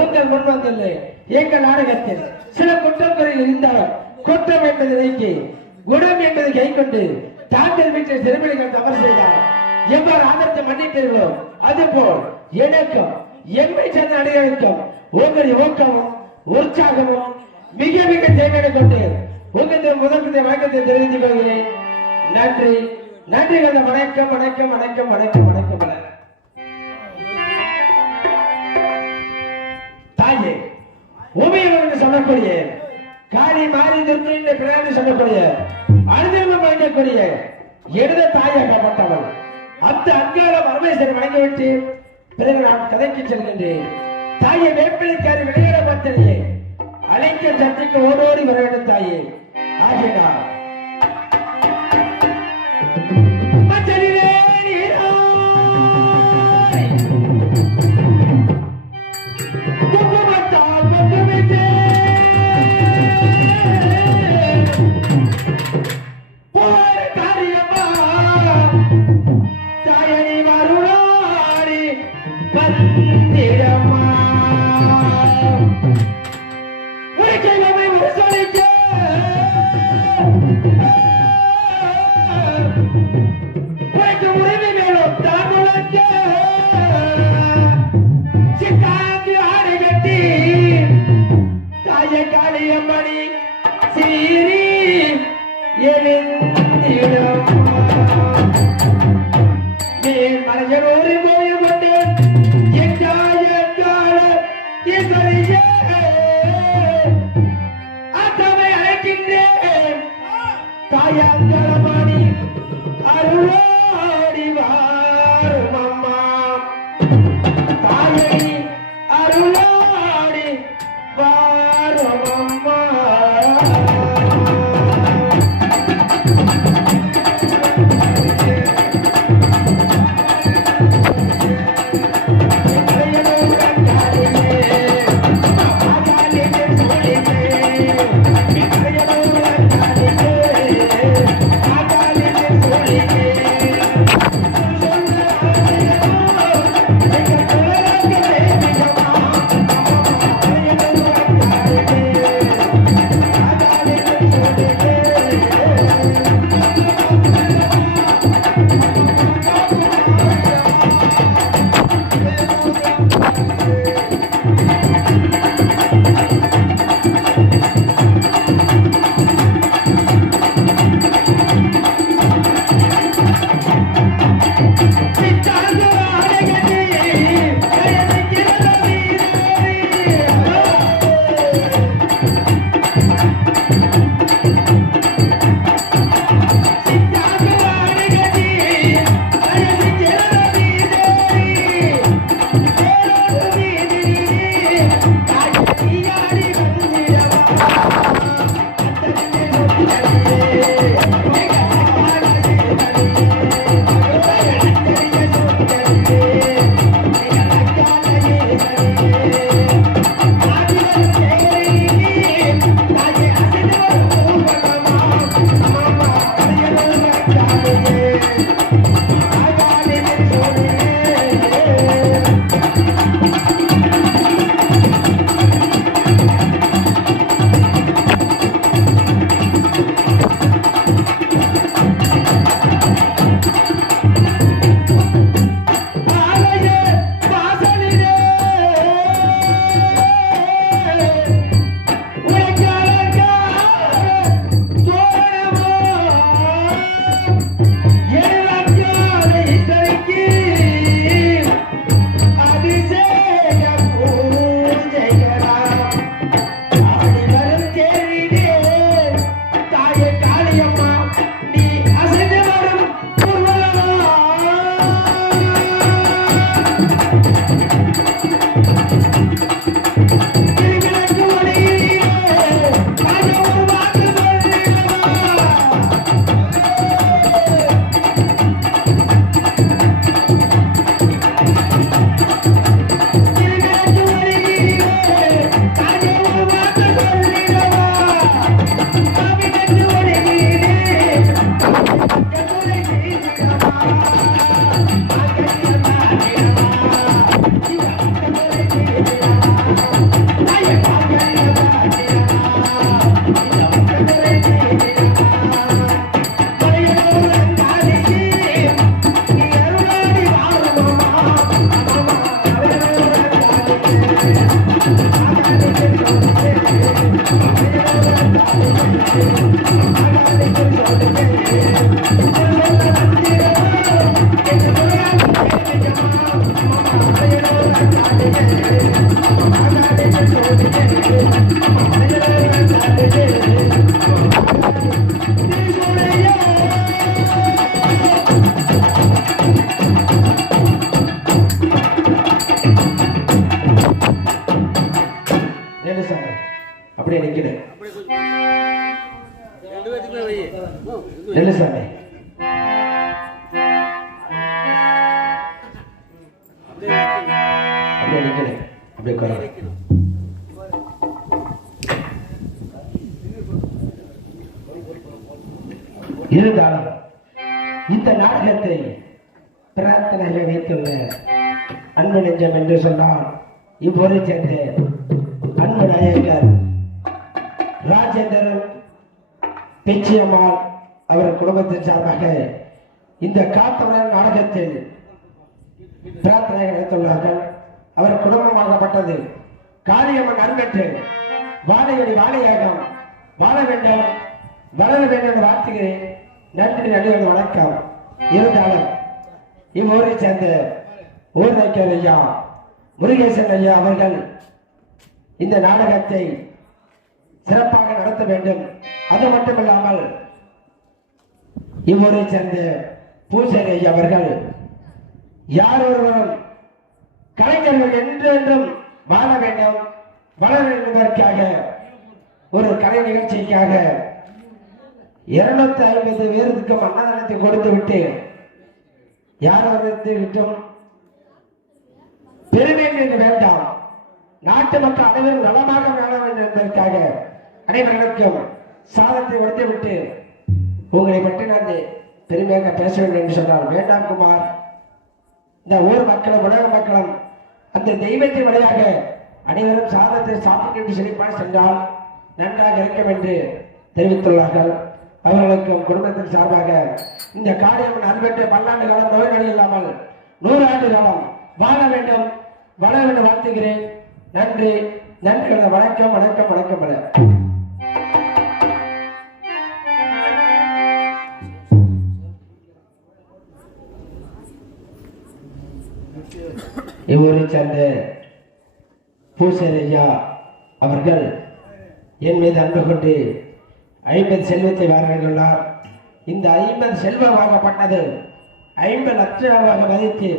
உங்கள் முன் வந்துள்ள எங்கள் நாடகத்தில் சில குற்றங்குறைகள் இருந்தாலும் குற்றம் என்பதை நீக்கி குணம் என்பதை கை கொண்டு தாங்கள் வீட்டில் சிறுமிகள் தவறு செய்தார் எவ்வாறு ஆதரத்தை மன்னித்தீர்களோ அதுபோல் எனக்கும் எம்மை சேர்ந்த அனைவருக்கும் உங்கள் ஊக்கமும் உற்சாகமும் மிக மிக தேவையான கொண்டு உங்களுக்கு முதற்கத்தை வணக்கத்தை தெரிவித்துக் கொள்கிறேன். நன்றி. நன்றி வணக்கம் வணக்கம் வணக்கம் வணக்கம் வணக்கம். சொல்லக்கூடிய காளி மாறி துர்க்கை என்று பிராணி சொல்லக்கூடிய அனுதினம் வழங்கக்கூடிய எழுத தாயாக்கப்பட்டவள். அந்த அங்கார பரமேஸ்வரன் வழங்கிவிட்டு பிறகு நான் கதைக்கு செல்கின்றேன். தாயை வேப்பிலைக்காரி விளையாட பார்த்தனையே அழைக்க சந்திக்க ஓடோடி வர வேண்டும் தாயே. ஆகினார் அப்படியே நிக்கிறேன் நில்லு அப்படியே நிக்கிறேன் அப்படியே உட்காரு. இருந்தாலும் இந்த நாடகத்தை பிரார்த்தனையாக வைத்துள்ள அன்பு நெஞ்சம் என்று சொன்னால் இப்போதை சேர்ந்த அன்பு நாயகர் ராஜேந்திரன் பெச்சியம்மாள் அவர் குடும்பத்தின் சார்பாக இந்த காத்தவரன் நாடகத்தில் பிரார்த்தனை நடத்துள்ளார்கள் அவர் குடும்பமாகப்பட்டது. காளியம்மன் அன்பற்று வாழையடி வாழையாகம் வாழ வேண்டும் வளர வேண்டும் என்று வாழ்த்துகிறேன். நன்றி நன்றி வணக்கம். இருந்தாலும் இவ்வூரை சேர்ந்த ஊர் ஊர்நைக்கர் ஐயா முருகேசன் ஐயா அவர்கள் இந்த நாடகத்தை சிறப்பாக நடத்த வேண்டும். அது மட்டுமில்லாமல் இவ்வூரை சேர்ந்த பூசரி அவர்கள் யார் ஒருவரும் கலைஞர்கள் என்றென்றும் வாழ வேண்டும் வளர என்பதற்காக ஒரு கலை நிகழ்ச்சிக்காக இருநூத்தி ஐம்பது பேருக்கும் அன்னதானத்தை கொடுத்து விட்டு யார் விட்டும்? பெருமை என்று வேண்டாம். நாட்டு மக்கள் அனைவரும் நலமாக வாழ வேண்டும் என்பதற்காக அனைவர்களுக்கும் சாதத்தை கொடுத்து விட்டு உங்களை பற்றி நான் பெருமையாக பேச வேண்டும் என்று சொன்னால் வேண்டாம் குமார். இந்த ஊர் மக்களும் உலக மக்களும் அந்த தெய்வத்தின் வழியாக அனைவரும் சாதத்தை சாப்பிட்டு செழிப்பாக சென்றால் நன்றாக இருக்கும் என்று தெரிவித்துள்ளார்கள். அவர்களுக்கும் குடும்பத்தின் சார்பாக இந்த காரியம் நண்பற்ற பல்லாண்டு காலம் நோய் நொடி இல்லாமல் நூறு ஆண்டு காலம் வாழ வேண்டும் வளர வேண்டும் வாழ்த்துகிறேன். நன்றி நன்றி வணக்கம் வணக்கம் வணக்கம் வணக்கம் இவ்வூரை சேர்ந்த பூசரையா ஐயா அவர்கள் என் மீது அன்பு கொண்டு ஐம்பது செல்வத்தை வாங்கியுள்ளார் இந்த ஐம்பது செல்வம் வாங்கப்பட்டது ஐம்பது லட்சமாக மதித்து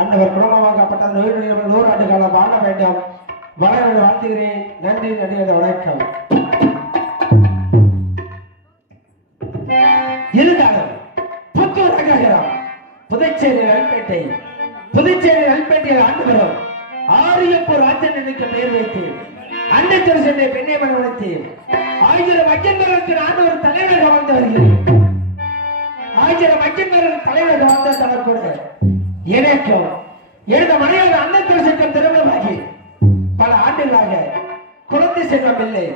அன்னவர் குடும்பமாகப்பட்டது நோய் நூறாண்டு நூறு ஆண்டு காலம் வாழ வேண்டும். வளர வாழ்த்துகிறேன். நன்றி நன்றி அந்த வணக்கம். இருந்தாலும் புத்தூர் நகரம் புதுச்சேரி நல்பேட்டை புதுச்சேரி நல்பேட்டையில் ஆண்டு வரும். ஆரியப்பூர் ராஜன் எனக்கு பெயர் வைத்து அன்னை சென்னை பெண்ணை மனவழைத்து ஆயிரம் ஐயன்களுக்கு நான் ஒரு தலைவராக வாழ்ந்து வருகிறேன். ஆயிரம் ஐயன்களுக்கு தலைவராக வாழ்ந்த கூட எனக்கும் எனது மனைவி அண்ணன் திருசக்கம் திருமணமாகி பல ஆண்டுகளாக குழந்தை செல்வம் இல்லை.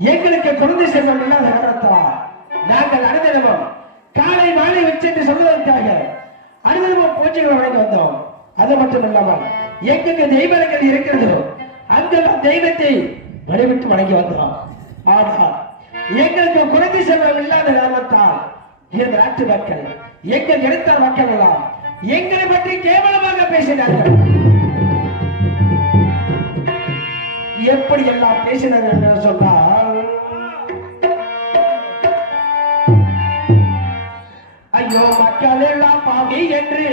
எங்களுக்கு குழந்தை செல்வம் இல்லாத காரணத்தால் நாங்கள் அனுதினமும் காலை மாலை வச்சென்று சொல்வதற்காக அனுதினமும் அது மட்டும் இல்லாமல் எங்கெங்க தெய்வங்கள் இருக்கிறதோ அங்கெல்லாம் தெய்வத்தை வழிவிட்டு வணங்கி வந்தோம். ஆனால் எங்களுக்கு குறைந்து செல்வம் இல்லாத காரணத்தால் இந்த நாட்டு மக்கள் எங்க கிடைத்த மக்கள் எல்லாம் எங்களை பற்றி கேவலமாக பேசினார்கள். எப்படி எல்லாம் பேசினார்கள் என்று சொன்னால் ஐயோ மக்கள் எல்லாம் பாவி என்று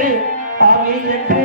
அவைதற்கு